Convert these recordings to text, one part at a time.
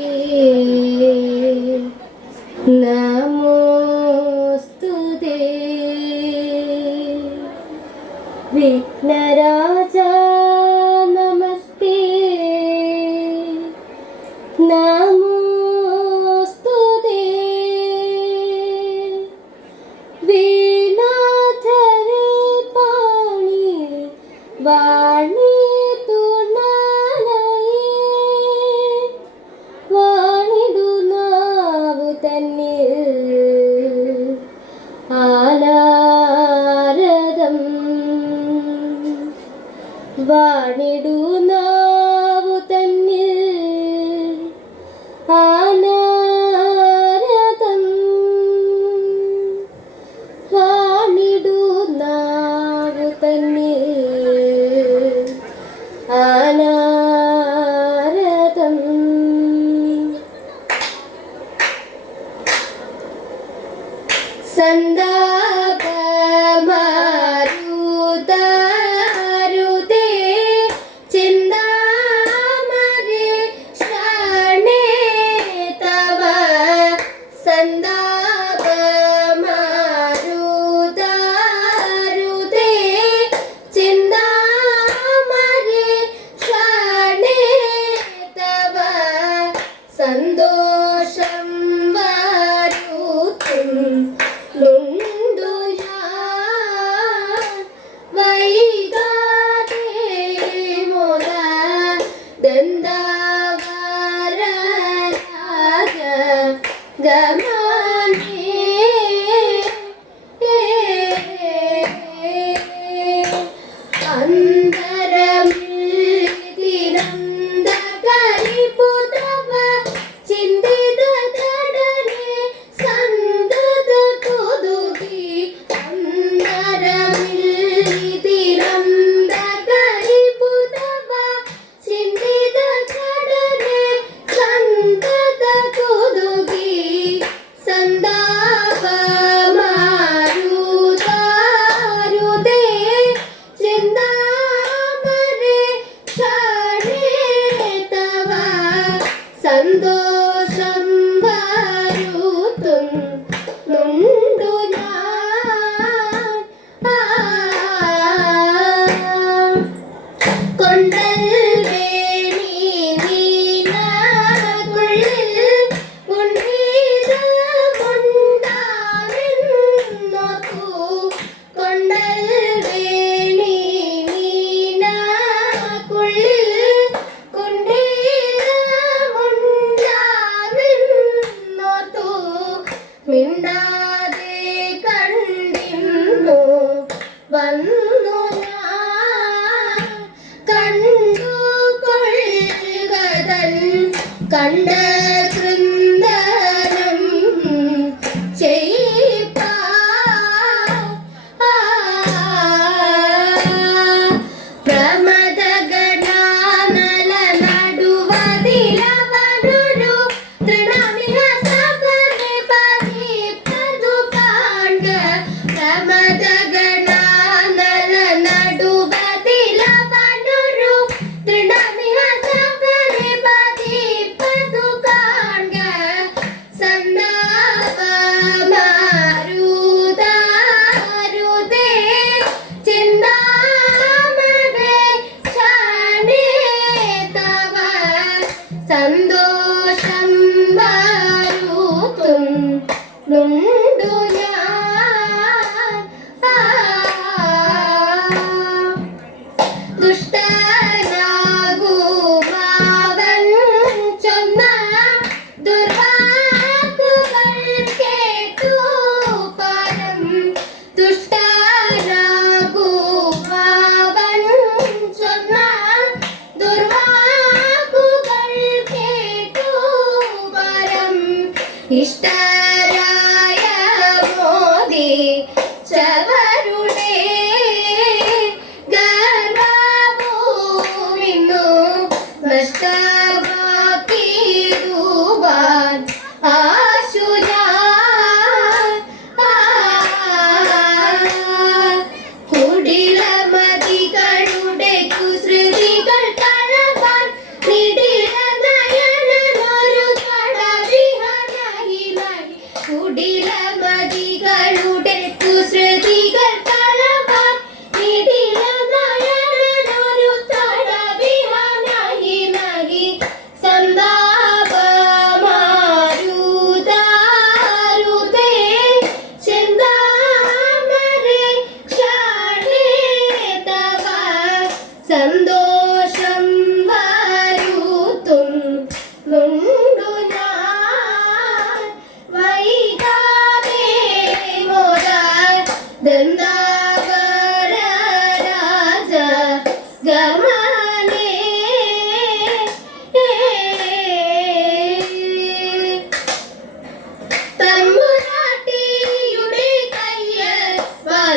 Yeah. വാണിടു Yeah. കണ്ട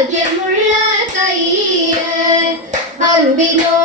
ഭാഗ്യമുള്ള കയ്യിൽ അമ്പിനോ